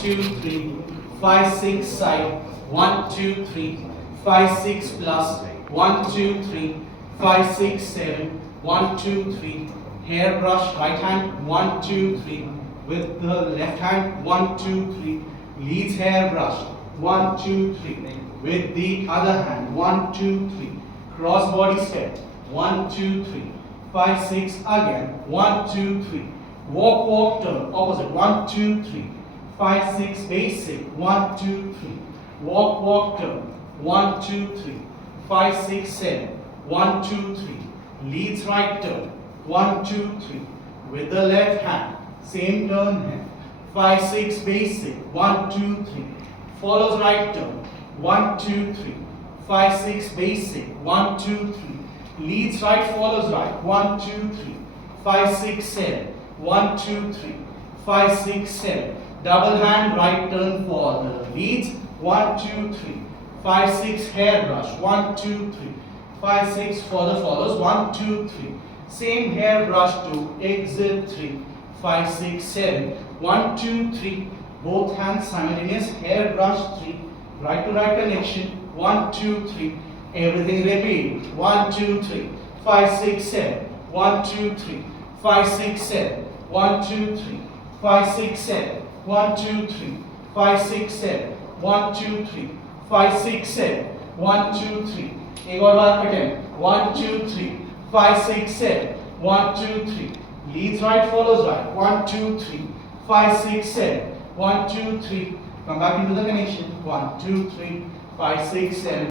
2, 3, 5, 6 side, 1, 2, 3, 5, 6 plus, 1, 2, 3, 5, 6, 7, 1, 2, 3, hairbrush, right hand, 1, 2, 3, with the left hand, 1, 2, 3, leads hairbrush, 1, 2, 3, with the other hand, 1, 2, 3, cross body step, 1, 2, 3, 5, 6, again, 1, 2, 3, walk, walk, turn, opposite, 1, 2, 3, 5, 6, basic, 1, 2, 3, walk, walk, turn, 1, 2, 3, 5, 6, 7, 1, 2, 3, leads right turn, 1, 2, 3, with the left hand, same turn here, 5, 6, basic, 1, 2, 3, follows right turn, 1, 2, 3, 5, 6, basic, 1, 2, 3, leads right, follows right, 1, 2, 3, 5, 6, 7, 1, 2, 3, 5, 6, 7, double hand right turn for the leads, 1, 2, 3, 5, 6, hairbrush, 1, 2, 3, 5, 6 for the follows, 1, 2, 3, same hairbrush to exit 3, 5, 6, 7, 1, 2, 3, both hands simultaneous, hairbrush 3, right to right connection, 1, 2, 3, everything repeat, 1, 2, 3, 5, 6, 7, 1, 2, 3, 5, 6, 7, 1, 2, 3, 5, 6, 7, 1, 2, 3, 5, 6, 7, 1, 2, 3, 5, 6, 7, 1, 2, 3, एक और बार attempt 1, 2, 3, 5, 6, 7, 1, 2, 3, leads right, follows right, 1, 2, 3, 5, 6, 7, 1, 2, 3, come back into the connection, 1, 2, 3, 5, 6, 7.